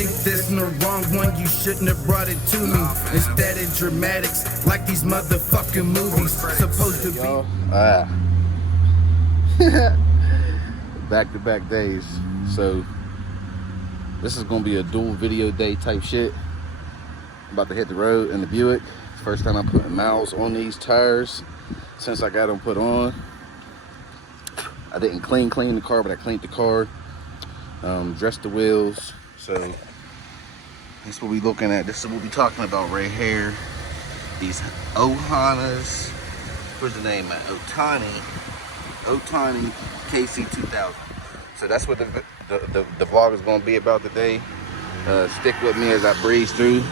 think this in the wrong one, you shouldn't have brought it to me. Instead of dramatics, like these motherfucking movies. Supposed to be. Back-to-back days. So this is gonna be a dual video day type shit. I'm about to hit the road in the Buick. First time I'm putting miles on these tires since I got them put on. I didn't clean the car, but I cleaned the car, dressed the wheels. So this is what we looking at. This is what we talking about right here. These Ohanas. What's the name? Otani KC2000. So that's what the vlog is going to be about today. Stick with me as I breeze through.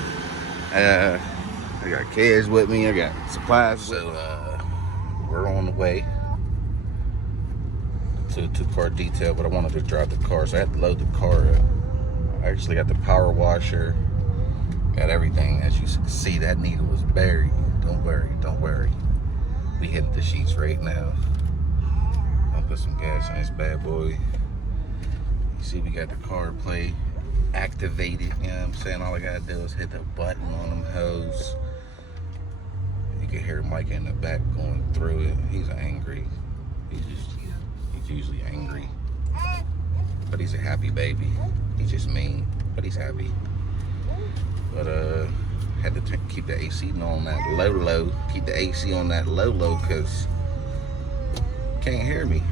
I got kids with me. I got supplies. So we're on the way to the two-part detail, but I wanted to drive the car, so I had to load the car up. I actually got the power washer, got everything. As you can see, that needle was buried. Don't worry. We hitting the sheets right now. I'll put some gas in this bad boy. You see, we got the car play activated. You know what I'm saying? All I gotta do is hit the button on them hose. You can hear Mike in the back going through it. He's angry. He's usually angry, but he's a happy baby. He's just mean, but he's happy. But had to keep the AC on that low. Keep the AC on that low because can't hear me.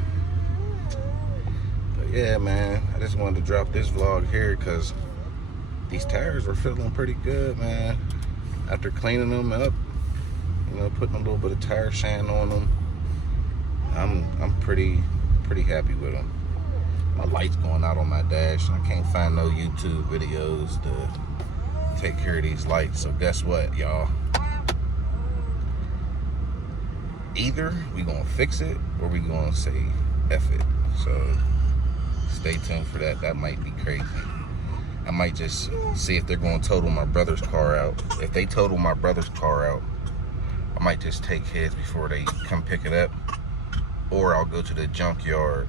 But yeah, man, I just wanted to drop this vlog here because these tires were feeling pretty good, man. After cleaning them up, you know, putting a little bit of tire sand on them, I'm pretty happy with them. My light's going out on my dash, and I can't find no YouTube videos to take care of these lights. So guess what, y'all? Either we gonna fix it or we gonna say F it. So stay tuned for that. That might be crazy. I might just see if they're gonna total my brother's car out. If they total my brother's car out, I might just take his before they come pick it up. Or I'll go to the junkyard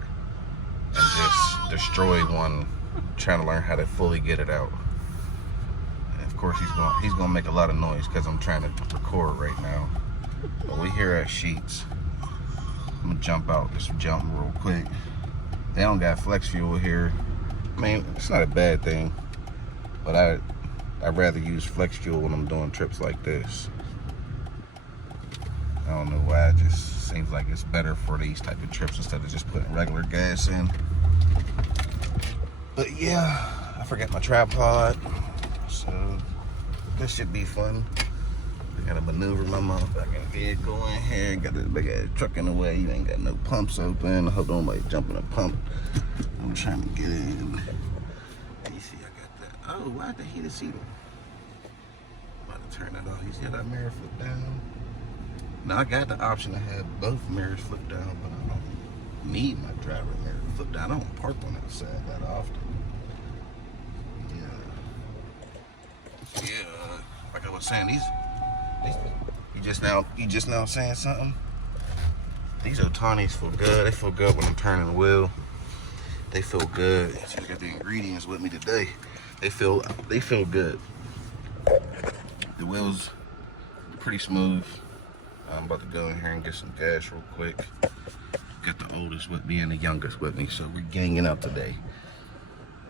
and just destroy one, trying to learn how to fully get it out. And of course, he's gonna make a lot of noise because I'm trying to record right now. But we here at Sheets. I'm gonna jump out, just jump real quick. They don't got flex fuel here. I mean, it's not a bad thing, but I'd rather use flex fuel when I'm doing trips like this. I don't know why, it just seems like it's better for these type of trips instead of just putting regular gas in. But yeah, I forgot my tripod, so this should be fun. I gotta maneuver my motherfucking vehicle in here. Got this big ass truck in the way. You ain't got no pumps open. I hope nobody jump in a pump. I'm trying to get in. You see, I got that. Oh, why the heated seat on? I'm about to turn it off. You see that mirror flip down? Now I got the option to have both mirrors flipped down, but I don't need my driver mirror flipped down. I don't park on that side that often. Yeah. Like I was saying, these you just now saying something. These Otanis feel good. They feel good when I'm turning the wheel. They feel good. So I got the ingredients with me today. They feel good. The wheels are pretty smooth. I'm about to go in here and get some gas real quick. Got the oldest with me and the youngest with me, so we're ganging out today.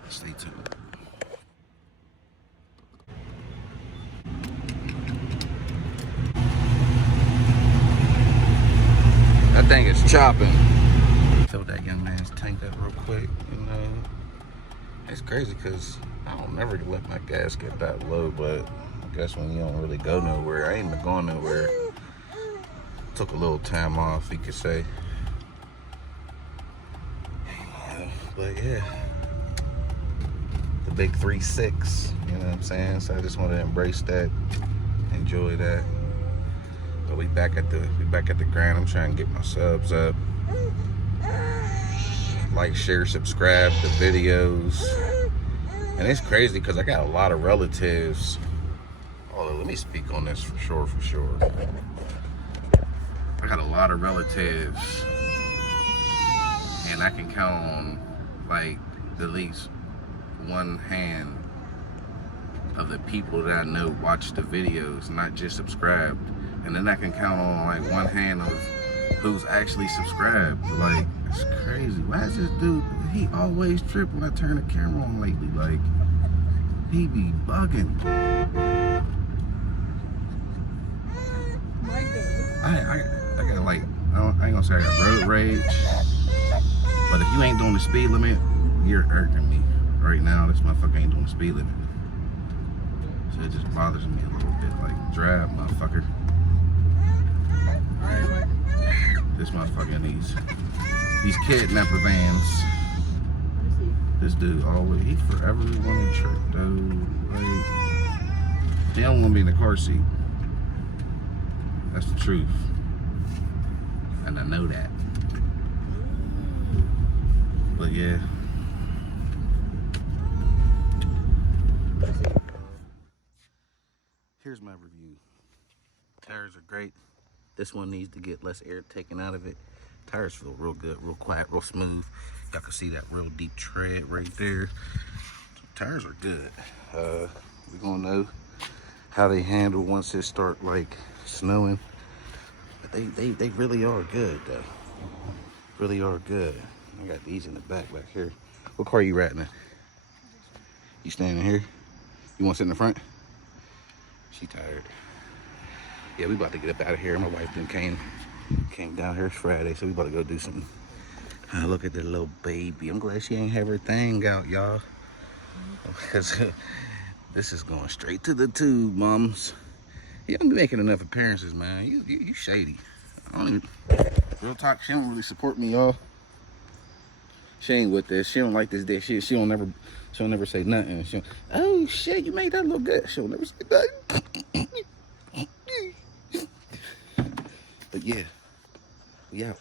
Stay tuned. That thing is chopping. Fill that young man's tank up real quick, you know. It's crazy because I don't never let my gas get that low, but I guess when you don't really go nowhere, I ain't been going nowhere. Took a little time off, you could say. But yeah, the big 3.6, you know what I'm saying? So I just want to embrace that, enjoy that. But we back at the grind. I'm trying to get my subs up. Like, share, subscribe to videos. And it's crazy because I got a lot of relatives. Oh, let me speak on this for sure. I got a lot of relatives, and I can count on like at least one hand the people that I know watch the videos, not just subscribed. And then I can count on like one hand of who's actually subscribed. Like, it's crazy. Why is this dude, he always trip when I turn the camera on lately? Like, he be bugging. I got like, I ain't gonna say I got road rage, but if you ain't doing the speed limit, you're irking me. Right now, this motherfucker ain't doing the speed limit. So it just bothers me a little bit. Like, drive, motherfucker. This motherfucker needs these kidnapper vans. This dude always, he forever wanted to trick, dude. Like, he don't want to be in the car seat. That's the truth. And I know that. But yeah. Here's my review. Tires are great. This one needs to get less air taken out of it. Tires feel real good, real quiet, real smooth. Y'all can see that real deep tread right there. Tires are good. We're gonna know how they handle once it start like snowing. But they really are good though. Really are good. I got these in the back here. What car are you riding in? You standing here? You wanna sit in the front? She tired. Yeah, we about to get up out of here. My wife then came down here. It's Friday, so we about to go do something. Look at the little baby. I'm glad she ain't have her thing out, y'all. Because this is going straight to the tube, moms. You don't be making enough appearances, man. You shady. I don't even, real talk, she don't really support me, y'all. She ain't with this. She don't like this day. She'll never say nothing. Oh shit, you made that look good. She'll never say nothing. But yeah, we out.